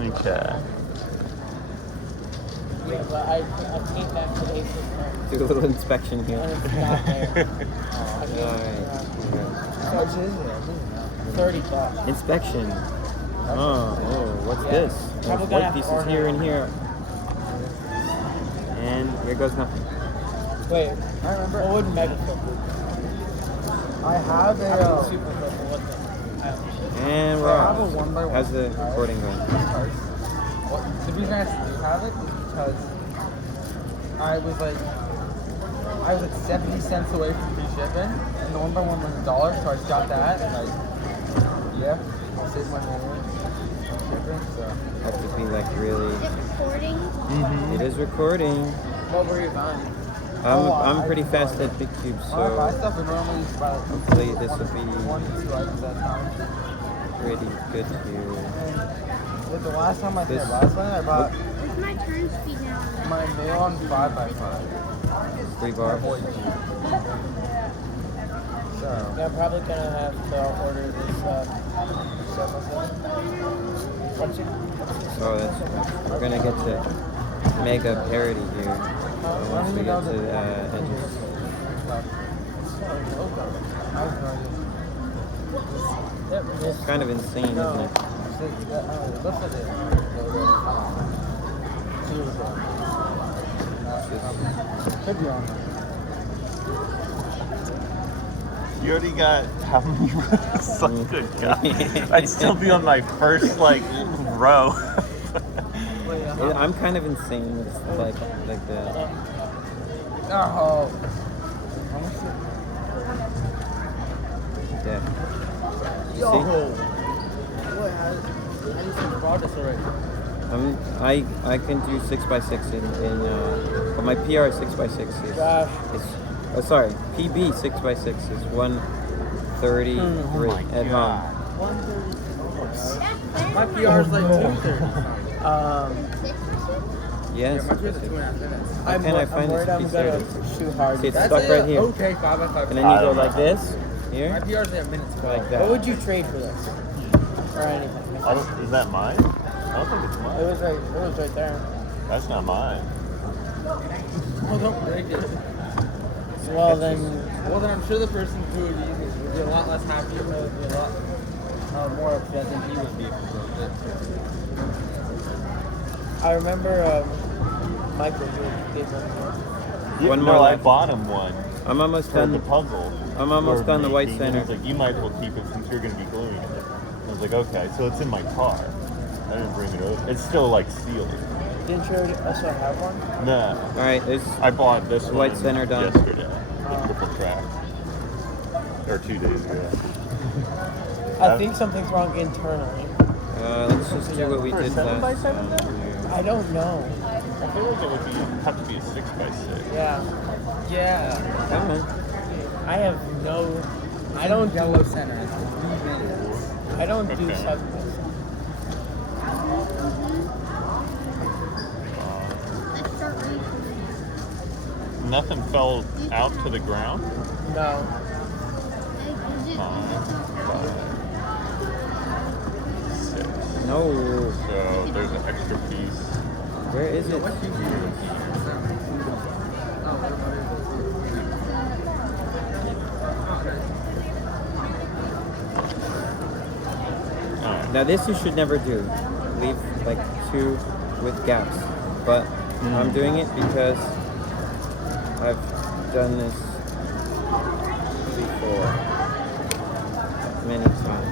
me check. Yeah, but I came back today for Do a little inspection here. and it's not there. I came Alright. How much is it? $30. Inspection. Oh, what's Yeah. this? Probably There's gonna white have to pieces order here it. and here. And here goes nothing. Wait, I remember. what would Mega Flip be? I have I a. mean, Super Flip, but what the? And I we're have a off. 1x1. How's the recording going? Well, the reason I do have it is because I was like 70 cents away from free shipping, and the 1x1 was $1, so I just got that. And like, yeah, I'll save my money on shipping. So Have to be like really. Is it recording? Mm-hmm. It is recording. What were you buying? I'm pretty fast at Big Cube, when I buy so stuff, I normally buy like hopefully this will be one to two items at a time. pretty good here. And with the last time I did This- last one, I bought Where's my turn speed now? my nail on 5x5. 3 bar. So Yeah, I'm probably gonna have to order this 707. What's it? Oh, that's we're gonna get to Mega Parody here. Once we get to Edges. Yep, this. It's kind of insane, isn't it? Could be on. You already got how many rows? Such good guy. I'd still be on my first like row. Yeah, I'm kind of insane with like that. Oh. Yeah. Yo. See? Boy, I need some brought this already. I can do 6x6 in but my PR 6x6 is Gosh. oh sorry, PB 6x6 is 133 Oh my at God. home. My PR is like 230. Yes. My PR is 2.5 minutes. I'm Can I find worried this I'm piece gonna here? shoot hard. See, it's That's stuck right here. Okay, 5x5. And then you I go don't like know. this My here, PR is at minutes. like What that. would you trade for this? Or anything? Is that mine? I don't think it's It mine. was right there. That's not mine. Oh, don't break it. Well then, Well, then I'm sure the person who would use it would be a lot less happy, or would be a lot more upset than he would be if he broke it. I remember Michael gave one. One no, more I left. bought him one I'm almost for the done. puzzle. I'm almost for done the white making, and center. He's like, you might as well keep it since you're going to be gluing it. I was like, okay, so it's in my car. I didn't bring it over. It's still like sealed. Didn't you also have one? No, All right, there's I bought this The one white center done. yesterday. The triple track. Or 2 days ago. I think something's wrong internally. let's just do what we For a did 7x7 last then? time. I don't know. I feel like it would have to be a 6x6. Yeah. Yeah. Come on. I have no. I don't Yellow do. center. It's 3 minutes. I don't do Okay. subjects. Let's start recording. Nothing fell out to the ground. No. Is it? 5, 6. No. So there's an extra piece. Where is it? Alright. Now this you should never do. Leave like 2 with gaps. But I'm doing it because I've done this before many times.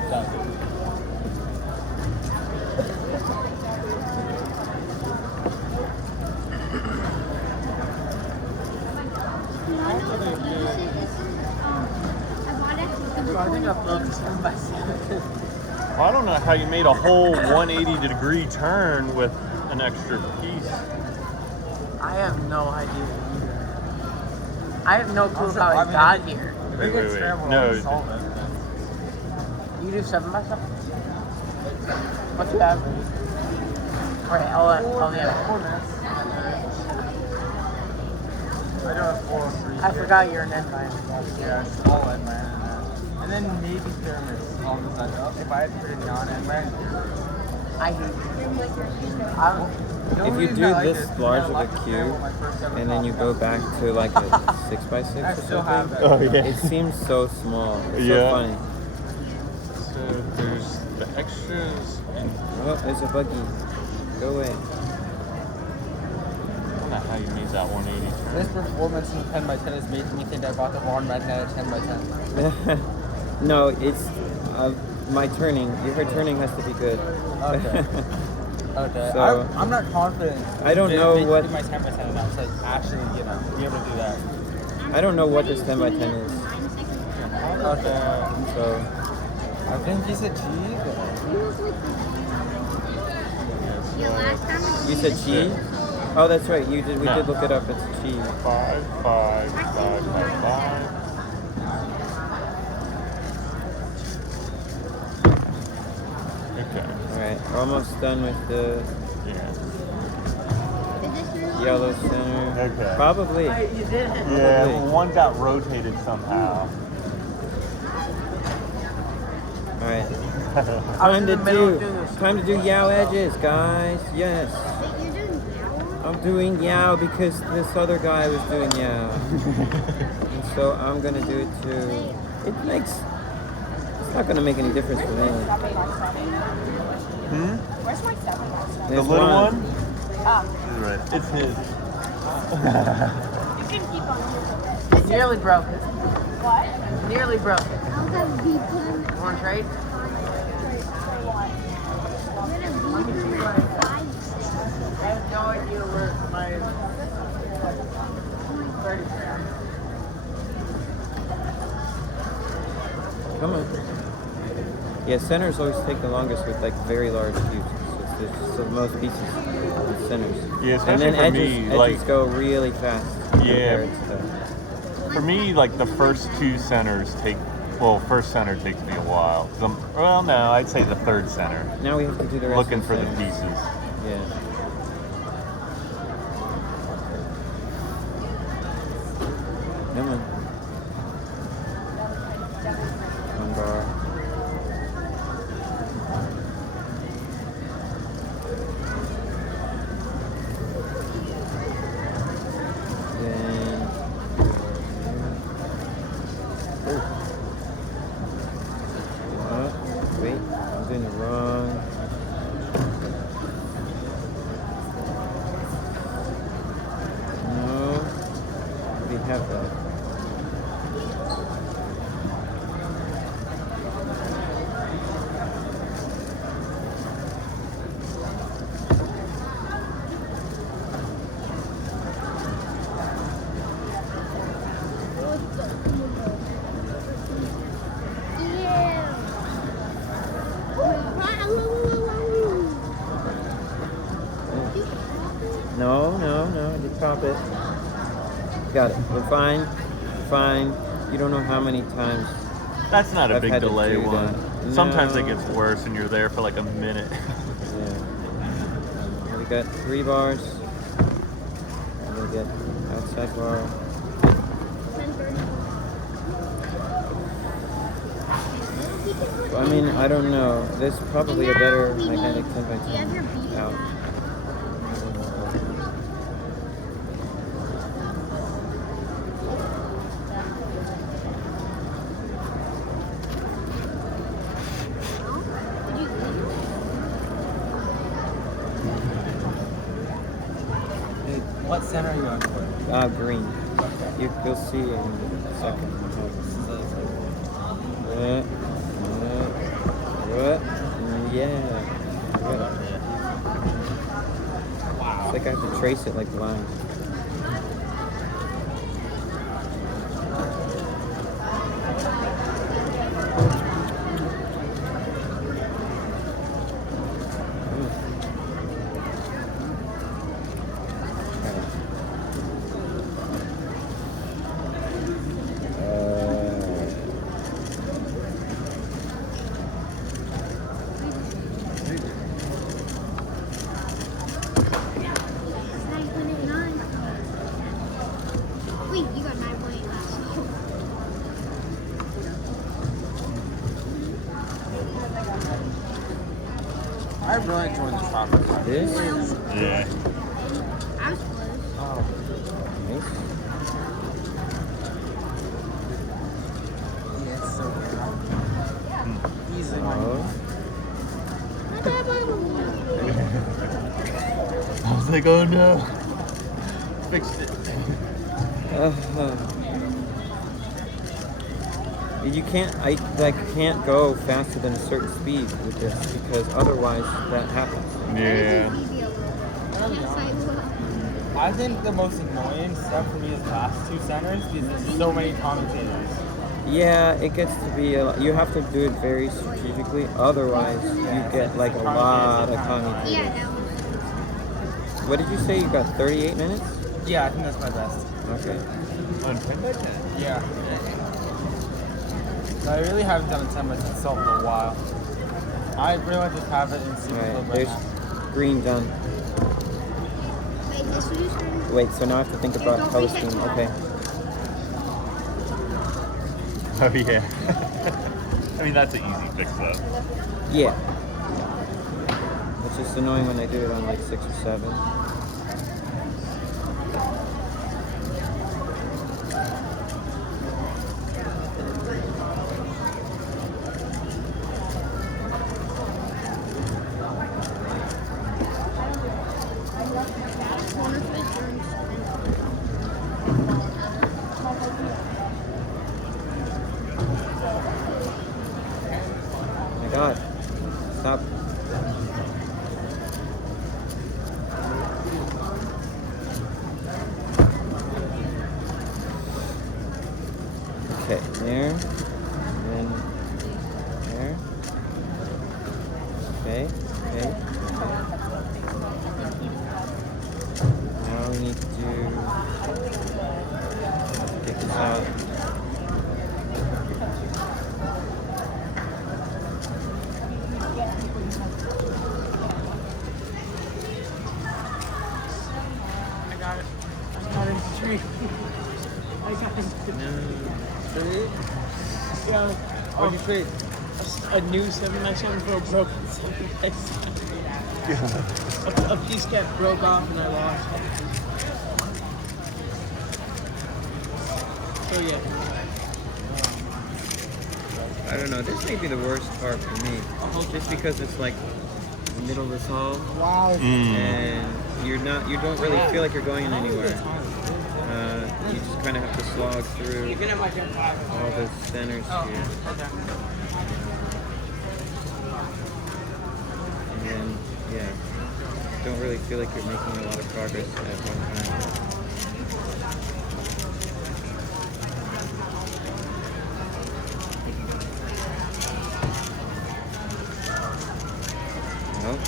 Well, I don't know how you made a whole 180-degree turn with an extra piece. I have no idea either. I have no clue how it got here. Wait. No, You do 7x7? What's your average? Right, yeah. 4 minutes. I do have 4 or 3. I forgot you're an N-Vine. Yeah, it's all in my internet. And then maybe pyramids on the side. If I had to put a non-N-Man, I hate you. If you do this large of a cube and then you go back to like a 6x6 or something, Oh yeah. it seems so small. It's Yeah. so funny. So there's the extras and Oh, there's a buggy. Go away. I don't know how you made that 180 This turn. performance in 10 by 10 is making me think I bought the wrong magnetic 10 by 10. No, it's my turning. Your turning has to be good. Okay. Okay. So- I'm not confident. I don't know what- do my 10 by 10 enough to like, actually, be able to do that. I don't know what this 10 by 10 is. Okay. So I think he said cheese. Yeah, last time you said chi? Oh, that's right. You did. We No. did look it up. It's chi. 5, 5, 5, 5, 5. Okay. All right. We're almost done with the Yeah. yellow center. Okay. Probably. You did. Yeah, well, one got rotated somehow. All right. I was Time in to the middle do. of doing this. Time to do Yao edges, guys. Yes. You're doing that I'm doing Yao because this other guy was doing Yao. And so I'm gonna do it too. It's not gonna make any difference for me. Where's my 7x7? The There's little one? Ah, Right. It's his. you can keep on It nearly broke it. What? Nearly broke it. I'll have beacon. You want to trade? I'm gonna beacon at 5. I have no idea where my 30 grand. Come on. Yeah, centers always take the longest with like very large cubes. So most pieces with centers. Yeah, And especially then for edges, me, edges like go really fast. Yeah. compared to- for me, like the first two centers take. Well, first center takes me a while. 'Cause well, no, I'd say the third center. Now we have to do the rest. Looking of for the centers. pieces. Yeah. Come on. One bar. Then. Oh. What? Wait, I'm doing it wrong. No. We have that. Yeah. No, I did pop it. Got it. We're fine. Fine. You don't know how many times. That's not a I've big had to delay do one. that. Sometimes it No. gets worse and you're there for like a minute. Yeah. We got 3 bars. And we get outside bar. I mean, I don't know. There's probably a better magnetic 10 by 10 out. What center are you on for? Green. You'll see in a second. What? Yeah. What? It's like I have to trace it like lines. Wait, you got 9.8 last. I really enjoyed this chocolate. This? Yeah. I was close. Oh. Nice. Yeah, it's so good. Easily my Oh. I was like, oh no. Fixed it. You can't go faster than a certain speed with this because otherwise that happens. Yeah. Yes, I will. I think the most annoying stuff for me is the last two centers because there's so many commentators. Yeah, it gets to be you have to do it very strategically. Otherwise, you get like a lot of Yeah, commentators. that was. What did you say? You got 38 minutes? Yeah, I think that's my best. Okay. On 10 by 10. Yeah. So I really haven't done a 10 by 10 salt in a while. I pretty much just have it in All secret right. right There's now. green done. Wait, this was your turn? Wait. So now I have to think about Don't color forget scheme. to- Okay. Oh yeah. I mean, that's an easy fix though. Yeah. It's just annoying when they do it on like 6 or 7. Corner for his turn. Oh my God. Stop. Okay, there. And then there. Okay, okay, okay. Now we need to get this out. I got it. I got it in the tree. I got it. No. Yeah. What'd you trade? A new 7x7 for a broken 7x7. A piece kept broke off and I lost. So yeah. I don't know. This may be the worst part for me, just because it's like the middle of this hall, Wow. and you don't really feel like you're going anywhere. You just kind of have to slog through You can have my turn 5. all the centers here, Okay. and then yeah, don't really feel like you're making a lot of progress at one time. Well,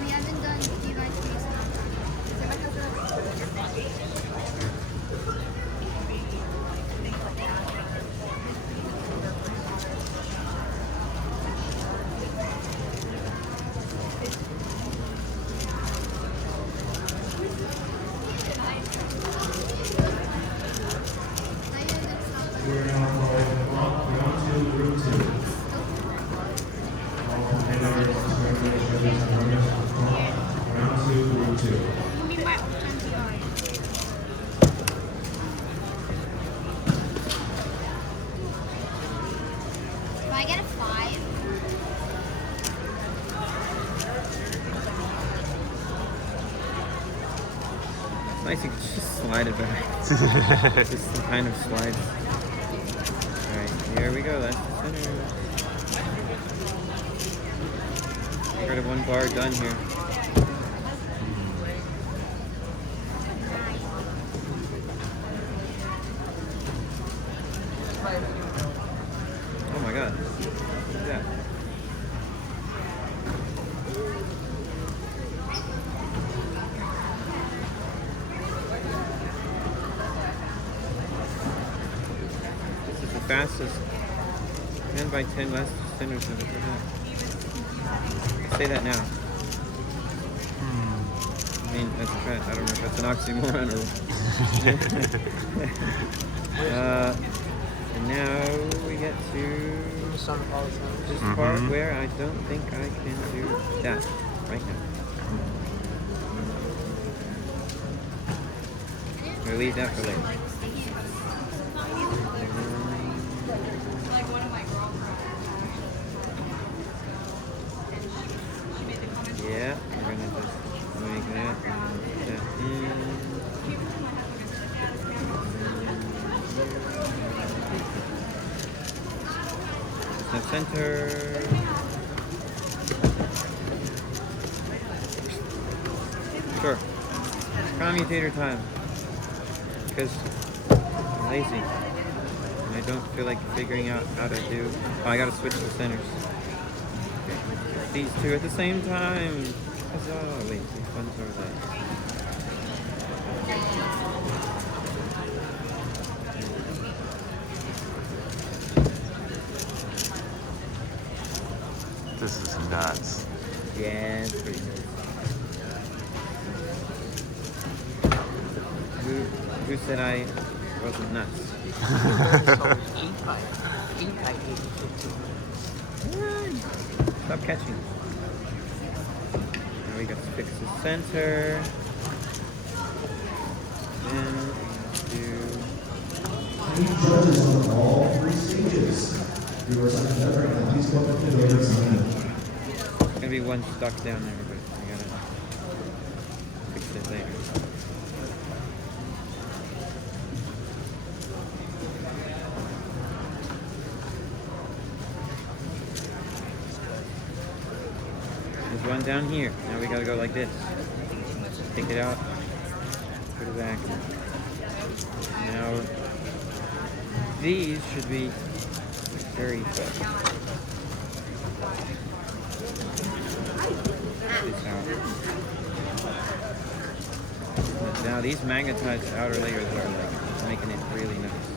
We haven't done QiYi trees. We're now calling round two, group 2. All competitors, congratulations, round 2, group 2. Give me my all-time QiYi. If I get a 5, it's nice you can just slide it back. Just kind of slides. All right, here we go. That's the center. Part of one bar done here. Oh my God. Look at that. This is the fastest 10 by 10 last centers I've ever done. Say that now. I mean, that's kind of, I don't know if that's an oxymoron or. And now we get to this part where I don't think I can do that right now. We'll leave that for later. Yeah, we're gonna just make that and put that in. The center. Sure. Commutator time. Because I'm lazy. And I don't feel like figuring out how to do. Oh, I gotta switch the centers. Okay, these two at the same time. Huzzah! Wait, which ones are they? This is nuts. Yeah, it's pretty good. Who said I wasn't nuts? Stop catching. Now we got to fix the center. Then we do. Any judges on all 3 stages. Viewers on the other end, please come up to the other side. There's gonna be one stuck down there, but I gotta fix it later. There's one down here. Now we gotta go like this. Take it out. Put it back. Now these should be very quick. This out. Now these magnetized outer layers are like making it really nice.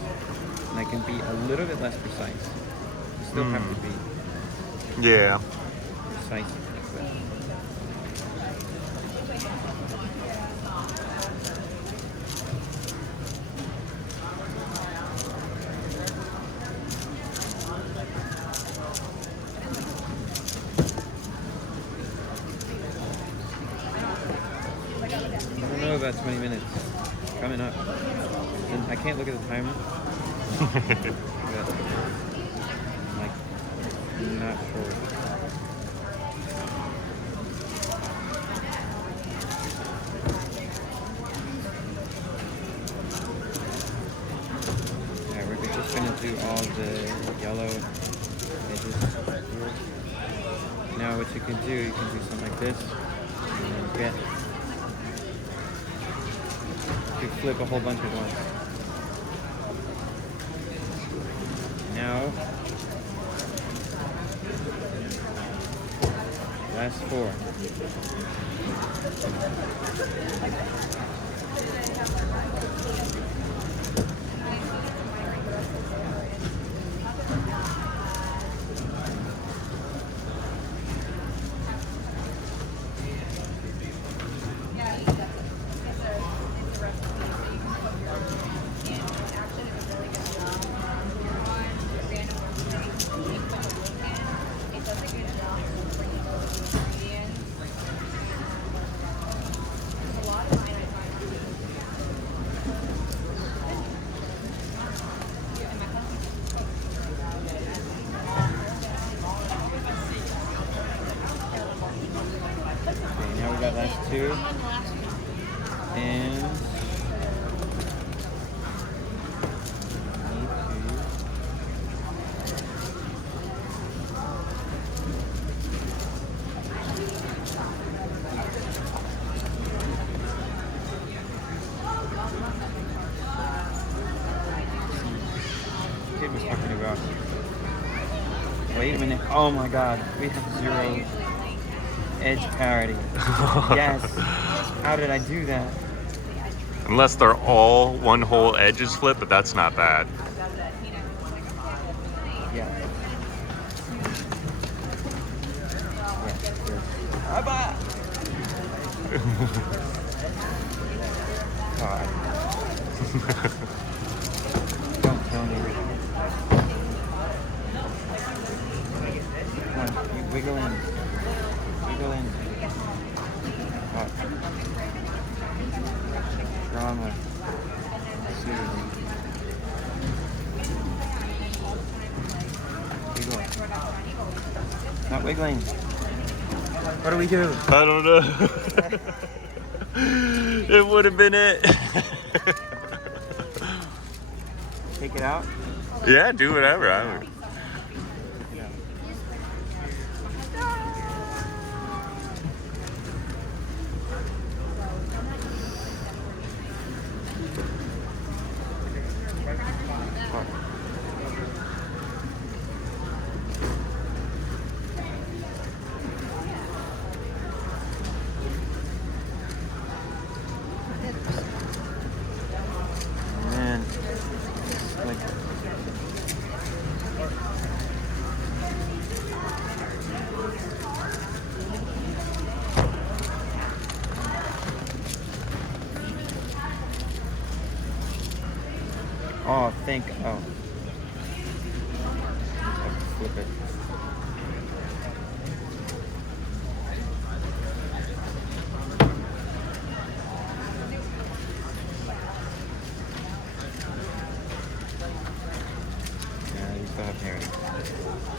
And I can be a little bit less precise. You still have to be Yeah. precise. I don't know about 20 minutes. Coming up. And I can't look at the timer. But I'm like, not sure. Yeah, we're just gonna do all the yellow edges. Now what you can do, you can do something like this. And then get. You flip a whole bunch at once. Now, last 4. Okay, now we got last 2. And kid was talking about. Wait a minute. Oh my god. We have 0 edge parity. Yes. How did I do that? Unless they're all one whole edges flip, but that's not bad. Yeah. Bye-bye. God. Don't tell me. Wiggle in. Wiggle in. Up. Strongly. Seriously. Wiggle. Not wiggling. What do we do? I don't know. It would have been it. Take it out? Yeah, do whatever. I would. Man. Like, oh, oh. Have to flip it. Yeah, you still have hair.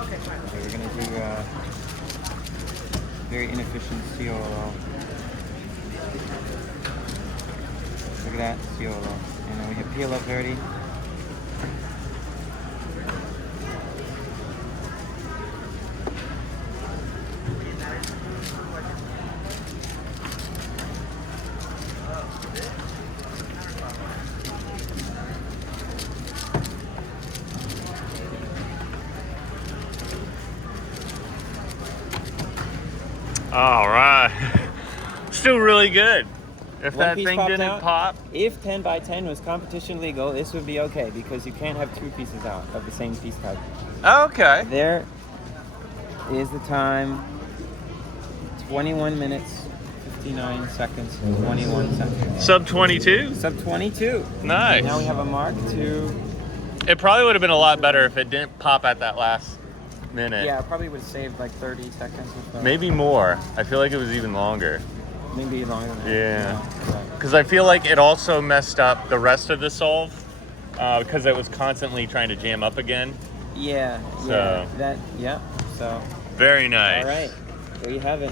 Okay, we're gonna do very inefficient COLO. Look at that, COLO. And then we have peel up dirty. All right. Still really good. If One that piece thing popped didn't out. pop, If 10 by 10 was competition legal, this would be okay because you can't have two pieces out of the same piece type. okay. There is the time. 21 minutes, 59 seconds, 21 seconds. Sub 22. Sub 22. Nice. Now we have a Mark II. It probably would have been a lot better if it didn't pop at that last minute. Yeah, it probably would have saved like 30 seconds or so. Maybe more. I feel like it was even longer. Maybe longer than that. Yeah. Because I feel like it also messed up the rest of the solve because it was constantly trying to jam up again. Yeah. So- Yeah. So. Very nice. All right. There you have it.